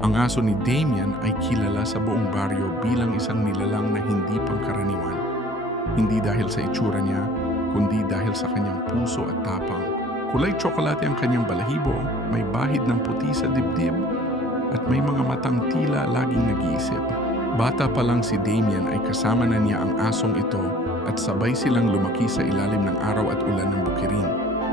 Ang aso ni Damian ay kilala sa buong baryo bilang isang nilalang na hindi pangkaraniwan. Hindi dahil sa itsura niya, kundi dahil sa kanyang puso at tapang. Kulay tsokolate ang kanyang balahibo, may bahid ng puti sa dibdib, at may mga matang tila laging nag-iisip. Bata pa lang si Damian ay kasama na niya ang asong ito at sabay silang lumaki sa ilalim ng araw at ulan ng bukirin.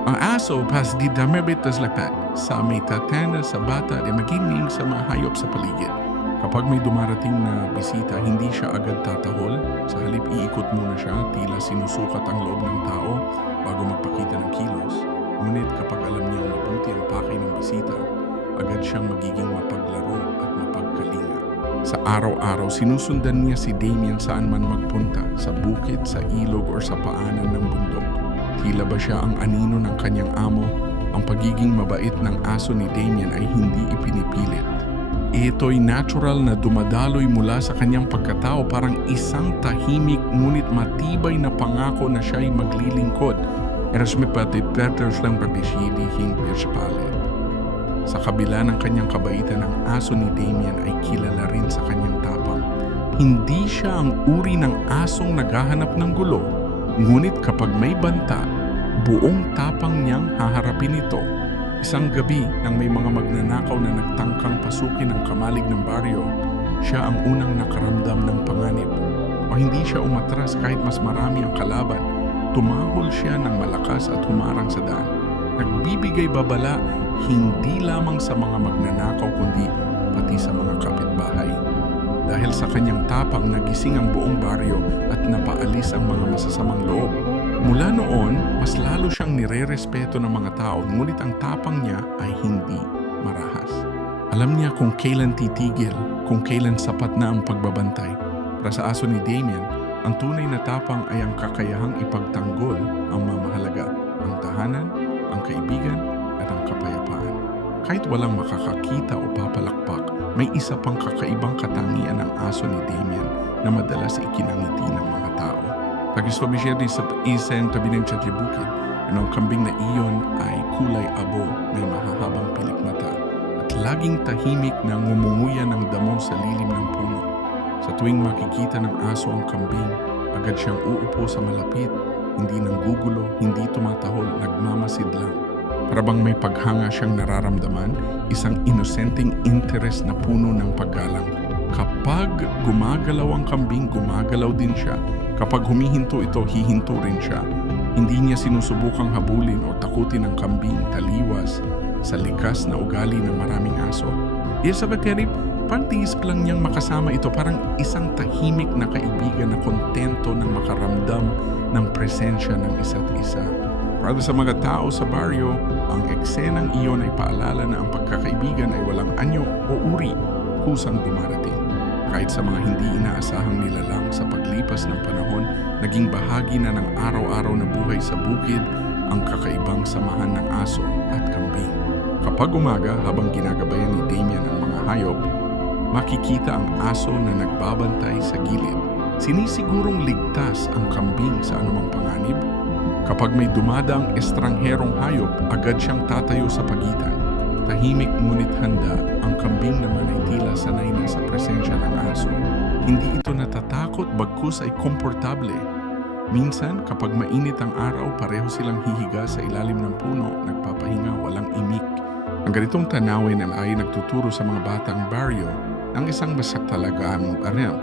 Ang aso pas di damerbitas lapat sa may tatanda sa bata at magining sa mga hayop sa paligid. Kapag may dumarating na bisita, hindi siya agad tatahol. Sa halip iikot muna siya, tila sinusukat ang loob ng tao bago magpakita ng kilos. Ngunit kapag alam niyang mabuti ang pakay ng bisita, agad siyang magiging mapaglaro at mapagkalinga. Sa araw-araw, sinusundan niya si Damian saan man magpunta, sa bukid, sa ilog, or sa paanan ng bundok. Tila ba siya ang anino ng kanyang amo? Ang pagiging mabait ng aso ni Damian ay hindi ipinipilit. Ito'y natural na dumadaloy mula sa kanyang pagkatao, parang isang tahimik ngunit matibay na pangako na siya'y maglilingkod. Sa kabila ng kanyang kabaitan, ang aso ni Damian ay kilala rin sa kanyang tapang. Hindi siya ang uri ng asong naghahanap ng gulo, ngunit kapag may banta, buong tapang niyang haharapin ito. Isang gabi nang may mga magnanakaw na nagtangkang pasukin ang kamalig ng baryo, siya ang unang nakaramdam ng panganib. O hindi siya umatras kahit mas marami ang kalaban. Tumahol siya ng malakas at humarang sa daan. Nagbibigay babala hindi lamang sa mga magnanakaw kundi pati sa mga kapitbahay. Dahil sa kanyang tapang, nagising ang buong baryo at napaalis ang mga masasamang loob. Mula noon, mas lalo siyang nirerespeto ng mga tao, ngunit ang tapang niya ay hindi marahas. Alam niya kung kailan titigil, kung kailan sapat na ang pagbabantay. Para sa aso ni Damian, ang tunay na tapang ay ang kakayahang ipagtanggol ang mamahalaga, ang tahanan, ang kaibigan, at ang kapayapaan. Kahit walang makakakita o papalakpak, may isa pang kakaibang katangian ng aso ni Damian na madalas ikinangiti ng mga tao. Pag-isobi siya din sa isang tabi ng bukid, ang kambing na iyon ay kulay abo, may mahahabang pilikmata, at laging tahimik na ngumunguya ng damo sa lilim ng puno. Sa tuwing makikita ng aso ang kambing, agad siyang uupo sa malapit, hindi nanggugulo, hindi tumatahol, nagmamasid lang. Para bang may paghanga siyang nararamdaman, isang inosenteng interes na puno ng paggalang. Kapag gumagalaw ang kambing, gumagalaw din siya. Kapag humihinto ito, hihinto rin siya. Hindi niya sinusubukang habulin o takutin ang kambing, taliwas sa likas na ugali ng maraming aso. Sa baterip, pantiis lang niyang makasama ito, parang isang tahimik na kaibigan na kontento ng makaramdam ng presensya ng isa't isa. Para sa mga tao sa baryo, ang eksenang iyon ay paalala na ang pagkakaibigan ay walang anyo o uri, kusang dumarating. Kahit sa mga hindi inaasahang nilalang, sa paglipas ng panahon, naging bahagi na ng araw-araw na buhay sa bukid ang kakaibang samahan ng aso at kambing. Kapag umaga, habang ginagabayan ni Damian ang mga hayop, makikita ang aso na nagbabantay sa gilid. Sinisigurong ligtas ang kambing sa anumang panganib. Kapag may dumadaang estrangherong hayop, agad siyang tatayo sa pagitan. Tahimik ngunit handa, ang kambing naman ay tila sanay na sa presensya ng aso. Hindi ito natatakot, bagkus ay komportable. Minsan, kapag mainit ang araw, pareho silang hihiga sa ilalim ng puno, nagpapahinga, walang imik. Ang ganitong tanawin ay nagtuturo sa mga batang baryo ng isang masatalagang aral,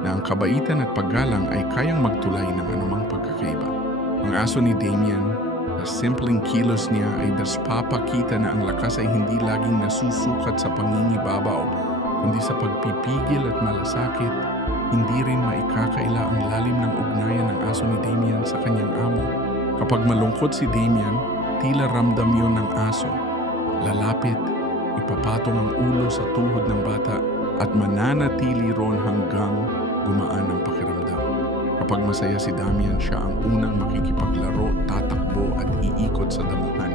na ang kabaitan at paggalang ay kayang magtulay ng anumang pagkakaiba. Ang aso ni Damian, sa simpleng kilos niya ay daspapakita na ang lakas ay hindi laging nasusukat sa pangingibabaw, kundi sa pagpipigil at malasakit. Hindi rin maikakaila ang lalim ng ugnayan ng aso ni Damian sa kanyang amo. Kapag malungkot si Damian, tila ramdam yon ng aso. Lalapit, ipapatong ang ulo sa tuhod ng bata at mananatili ron hanggang gumaan ang pakiramdam. Kapag masaya si Damian, siya ang unang makikipaglaro, tatakbo at iikot sa damuhan.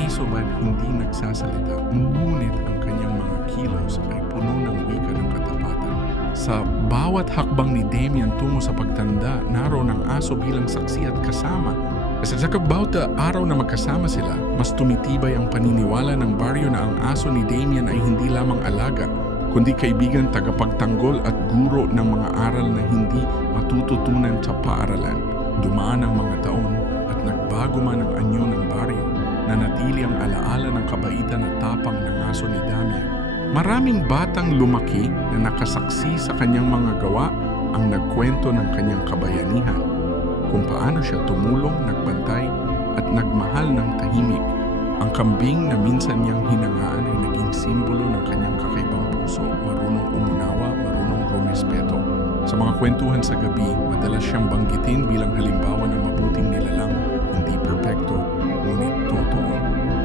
Isobad hindi nagsasalita, ngunit ang kanyang mga kilos ay puno ng wika ng katapatan. Sa bawat hakbang ni Damian tungo sa pagtanda, naroon ang aso bilang saksi at kasama. Sa kabawta araw na magkasama sila, mas tumitibay ang paniniwala ng baryo na ang aso ni Damien ay hindi lamang alaga, kundi kaibigan, tagapagtanggol at guro ng mga aral na hindi matututunan sa paaralan. Dumaan ang mga taon at nagbago man ang anyo ng baryo, nanatili ang alaala ng kabaitan at tapang ng aso ni Damien. Maraming batang lumaki na nakasaksi sa kanyang mga gawa ang nagkwento ng kanyang kabayanihan, kung paano siya tumulong, nagbantay at nagmahal ng tahimik. Ang kambing na minsan niyang hinangaan ay naging simbolo ng kanyang kakaibang puso, marunong umunawa, marunong rumespeto. Sa mga kwentuhan sa gabi, madalas siyang banggitin bilang halimbawa ng mabuting nilalang, hindi perpekto, ngunit totoo.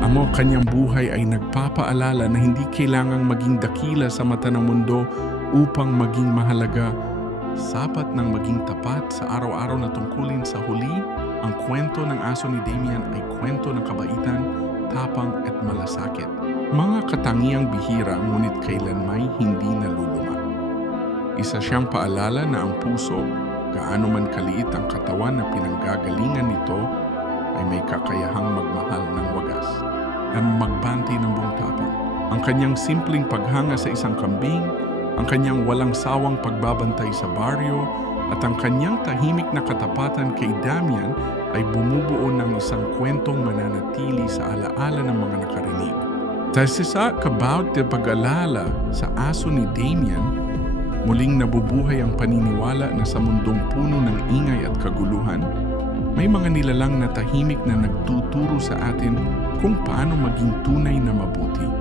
Ang kanyang buhay ay nagpapaalala na hindi kailangang maging dakila sa mata ng mundo upang maging mahalaga. Sapat nang maging tapat sa araw-araw na tungkulin. Sa huli, ang kwento ng aso ni Damien ay kwento ng kabaitan, tapang at malasakit. Mga katangiang bihira ngunit kailanmay hindi naluluma. Isa siyang paalala na ang puso, gaano man kaliit ang katawan na pinanggagalingan nito, ay may kakayahang magmahal ng wagas at magbantay ng buong tapang. Ang kanyang simpleng paghanga sa isang kambing, ang kanyang walang sawang pagbabantay sa baryo, at ang kanyang tahimik na katapatan kay Damien ay bumubuo ng isang kwentong mananatili sa alaala ng mga nakarinig. Dahil sa kabawat na pag-alala sa aso ni Damien, muling nabubuhay ang paniniwala na sa mundong puno ng ingay at kaguluhan, may mga nilalang na tahimik na nagtuturo sa atin kung paano maging tunay na mabuti.